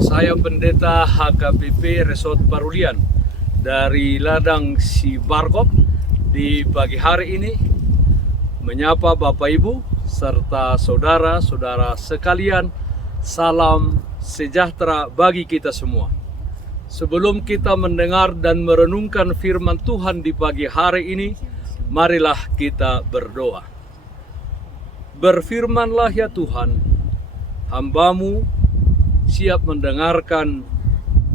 Saya Pendeta HKBP Resort Parulian dari Ladang Sibarkop di pagi hari ini menyapa Bapak Ibu serta saudara-saudara sekalian. Salam sejahtera bagi kita semua. Sebelum kita mendengar dan merenungkan firman Tuhan di pagi hari ini, marilah kita berdoa. Berfirmanlah ya Tuhan, hamba-Mu siap mendengarkan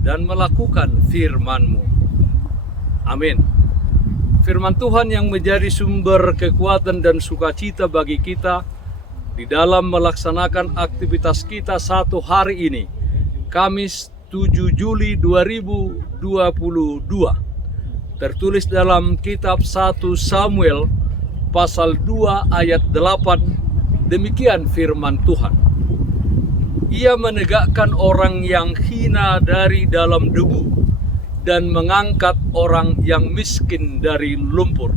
dan melakukan firman-Mu. Amin. Firman Tuhan yang menjadi sumber kekuatan dan sukacita bagi kita di dalam melaksanakan aktivitas kita satu hari ini, Kamis 7 Juli 2022. Tertulis dalam kitab 1 Samuel pasal 2 ayat 8, demikian firman Tuhan. Ia menegakkan orang yang hina dari dalam debu dan mengangkat orang yang miskin dari lumpur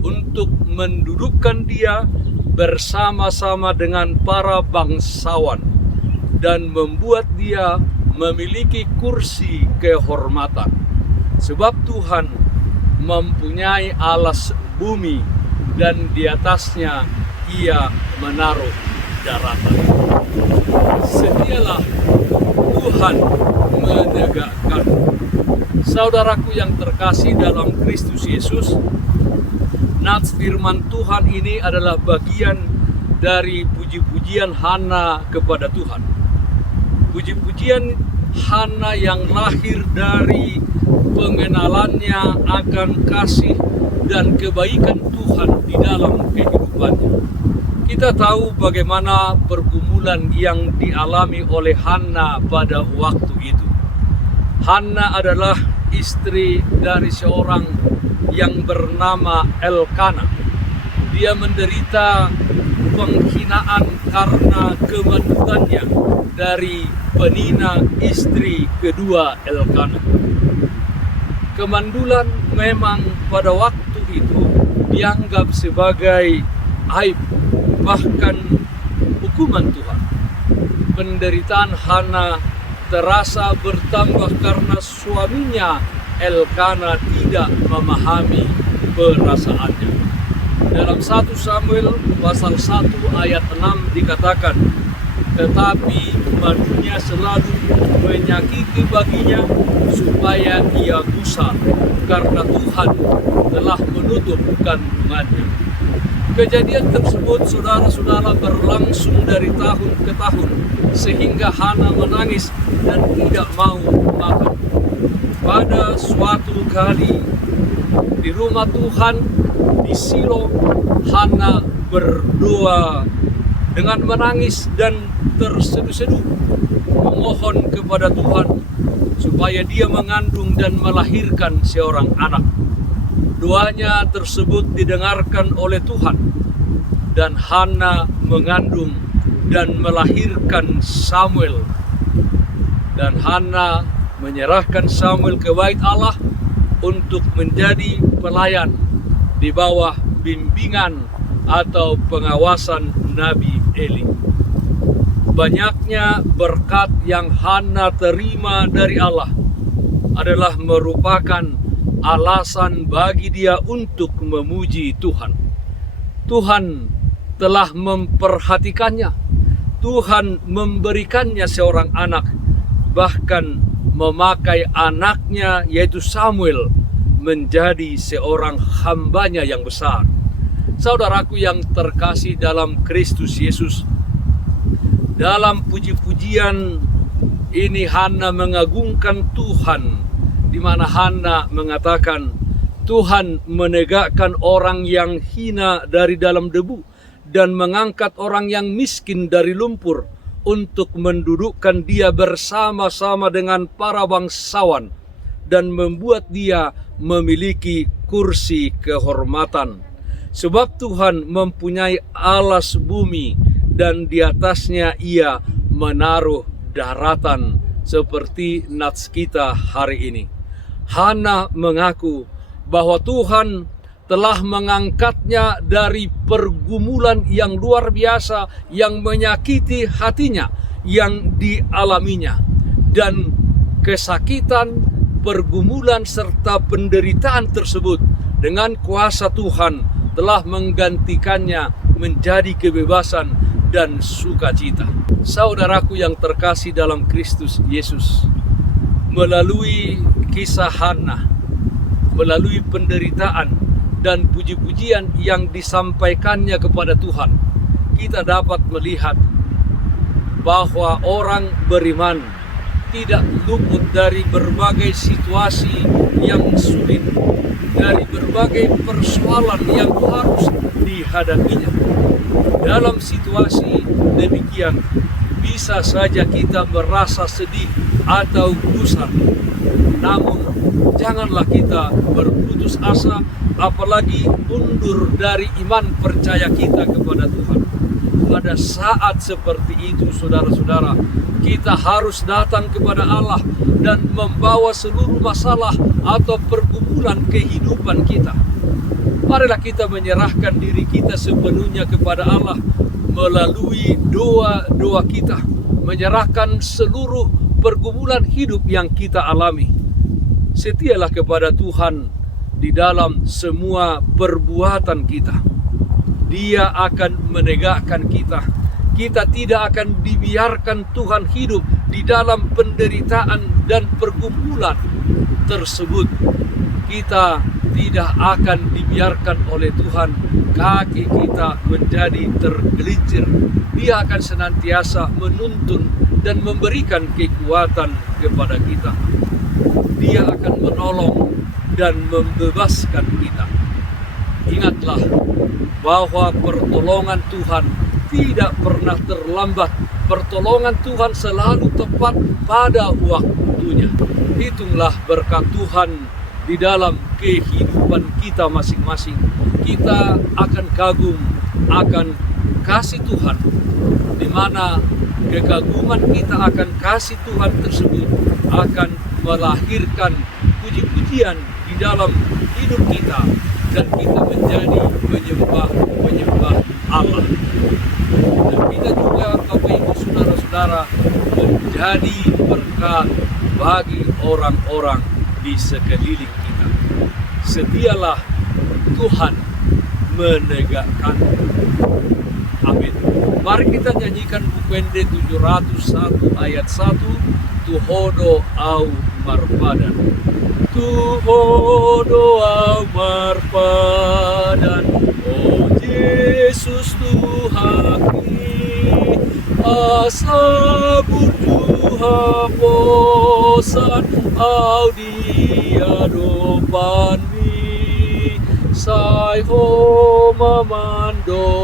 untuk mendudukkan dia bersama-sama dengan para bangsawan dan membuat dia memiliki kursi kehormatan. Sebab Tuhan mempunyai alas bumi dan di atasnya ia menaruh daratan. Setialah Tuhan menegakkan. Saudaraku yang terkasih dalam Kristus Yesus, nats firman Tuhan ini adalah bagian dari puji-pujian Hana kepada Tuhan. Puji-pujian Hana yang lahir dari pengenalannya akan kasih dan kebaikan Tuhan di dalam kehidupannya. Kita tahu bagaimana pergumulan yang dialami oleh Hana pada waktu itu. Hana adalah istri dari seorang yang bernama Elkana. Dia menderita penghinaan karena kemandulannya dari Penina, istri kedua Elkana. Kemandulan memang pada waktu itu dianggap sebagai aib, bahkan hukuman Tuhan. Penderitaan Hana terasa bertambah karena suaminya Elkana tidak memahami perasaannya. Dalam 1 Samuel pasal 1 ayat 6 dikatakan, tetapi madunya selalu menyakiti baginya supaya ia gusar, karena Tuhan telah menutup kandungannya. Kejadian tersebut, saudara-saudara, berlangsung dari tahun ke tahun, sehingga Hana menangis dan tidak mau makan. Pada suatu kali di rumah Tuhan di Silo, Hana berdoa dengan menangis dan terseduh-seduh, memohon kepada Tuhan supaya dia mengandung dan melahirkan seorang anak. Doanya tersebut didengarkan oleh Tuhan, dan Hana mengandung dan melahirkan Samuel. Dan Hana menyerahkan Samuel ke bait Allah untuk menjadi pelayan di bawah bimbingan atau pengawasan Nabi Eli. Banyaknya berkat yang Hana terima dari Allah adalah merupakan alasan bagi dia untuk memuji Tuhan. Tuhan telah memperhatikannya. Tuhan memberikannya seorang anak, bahkan memakai anaknya yaitu Samuel menjadi seorang hambanya yang besar. Saudaraku yang terkasih dalam Kristus Yesus, dalam puji-pujian ini Hana mengagungkan Tuhan, di mana Hana mengatakan, Tuhan menegakkan orang yang hina dari dalam debu dan mengangkat orang yang miskin dari lumpur untuk mendudukkan dia bersama-sama dengan para bangsawan dan membuat dia memiliki kursi kehormatan. Sebab Tuhan mempunyai alas bumi dan di atasnya ia menaruh daratan, seperti nats kita hari ini. Hana mengaku bahwa Tuhan telah mengangkatnya dari pergumulan yang luar biasa yang menyakiti hatinya, yang dialaminya, dan kesakitan, pergumulan, serta penderitaan tersebut dengan kuasa Tuhan telah menggantikannya menjadi kebebasan dan sukacita. Saudaraku yang terkasih dalam Kristus Yesus, melalui kisah Hana, melalui penderitaan dan puji-pujian yang disampaikannya kepada Tuhan, kita dapat melihat bahwa orang beriman tidak luput dari berbagai situasi yang sulit, dari berbagai persoalan yang harus dihadapinya. Dalam situasi demikian, bisa saja kita merasa sedih atau gusar. Namun, janganlah kita berputus asa, apalagi mundur dari iman percaya kita kepada Tuhan. Pada saat seperti itu, saudara-saudara, kita harus datang kepada Allah dan membawa seluruh masalah atau pergumulan kehidupan kita. Marilah kita menyerahkan diri kita sepenuhnya kepada Allah melalui doa-doa kita, menyerahkan seluruh pergumulan hidup yang kita alami. Setialah kepada Tuhan di dalam semua perbuatan kita. Dia akan menegakkan kita. Kita tidak akan dibiarkan Tuhan hidup di dalam penderitaan dan pergumulan tersebut. Kita tidak akan dibiarkan oleh Tuhan kaki kita menjadi tergelincir. Dia akan senantiasa menuntun dan memberikan kekuatan kepada kita. Dia akan menolong dan membebaskan kita. Ingatlah bahwa pertolongan Tuhan tidak pernah terlambat. Pertolongan Tuhan selalu tepat pada waktunya. Hitunglah berkat Tuhan di dalam kehidupan kita masing-masing. Kita akan kagum akan kasih Tuhan, di mana kekaguman kita akan kasih Tuhan tersebut akan melahirkan puji-pujian di dalam hidup kita, dan kita menjadi penyembah Allah. Dan kita juga, Bapak Ibu Saudara-saudara, menjadi berkat bagi orang-orang di sekeliling kita. Setialah Tuhan menegakkan. Amin. Mari kita nyanyikan Bukwende 701 ayat 1, Tuhodo au marpadan. Tuhodo au marpadan, oh Yesus Tuhaki, asabur Tuhaposan au dia dopani, sai homa mandongani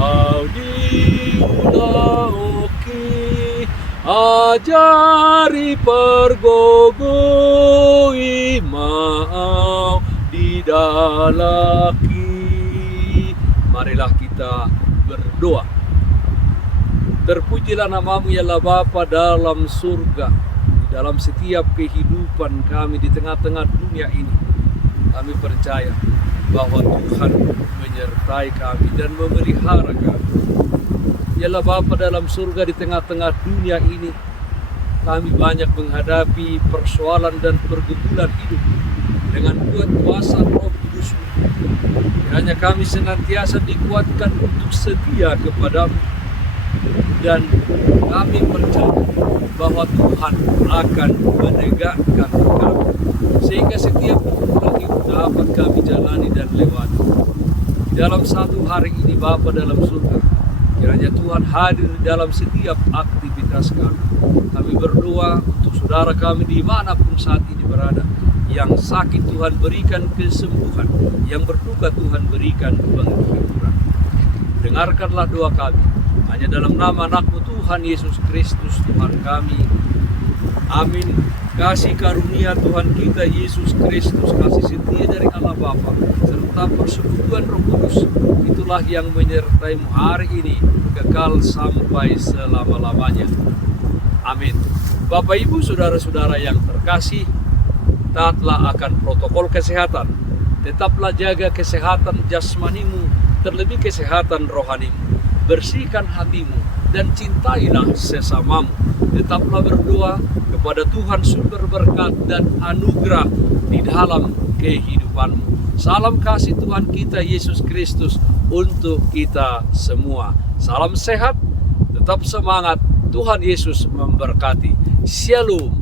au diudaoki, ajari pergogoi mau didalaki. Marilah kita berdoa. Terpujilah namamu ya Allah Bapa dalam surga, di dalam setiap kehidupan kami di tengah-tengah dunia ini. Kami percaya bahwa Tuhan menyertai kami dan memelihara kami. Ya Allah Bapa dalam surga, di tengah-tengah dunia ini kami banyak menghadapi persoalan dan pergumulan hidup. Dengan kuat kuasa Roh Kudus, kiranya kami senantiasa dikuatkan untuk setia kepadamu, dan kami percaya bahwa Tuhan akan menegakkan kami, sehingga setiap pergumulan itu dapat kami jalani dan lewati. Di dalam satu hari ini Bapa dalam surga, kiranya Tuhan hadir dalam setiap aktivitas kami. Kami berdoa untuk saudara kami dimanapun saat ini berada. Yang sakit Tuhan berikan kesembuhan, yang berduka Tuhan berikan penghiburan. Dengarkanlah doa kami, hanya dalam nama anakmu Tuhan Yesus Kristus Tuhan kami. Amin. Kasih karunia Tuhan kita Yesus Kristus, kasih setia dari Allah Bapa, serta persekutuan Roh Kudus, itulah yang menyertaimu hari ini kekal sampai selama-lamanya. Amin. Bapak Ibu Saudara-saudara yang terkasih, taatlah akan protokol kesehatan. Tetaplah jaga kesehatan jasmanimu, terlebih kesehatan rohanimu. Bersihkan hatimu dan cintailah sesamamu. Tetaplah berdoa kepada Tuhan sumber berkat dan anugerah di dalam kehidupanmu. Salam kasih Tuhan kita Yesus Kristus untuk kita semua. Salam sehat, tetap semangat. Tuhan Yesus memberkati. Shalom.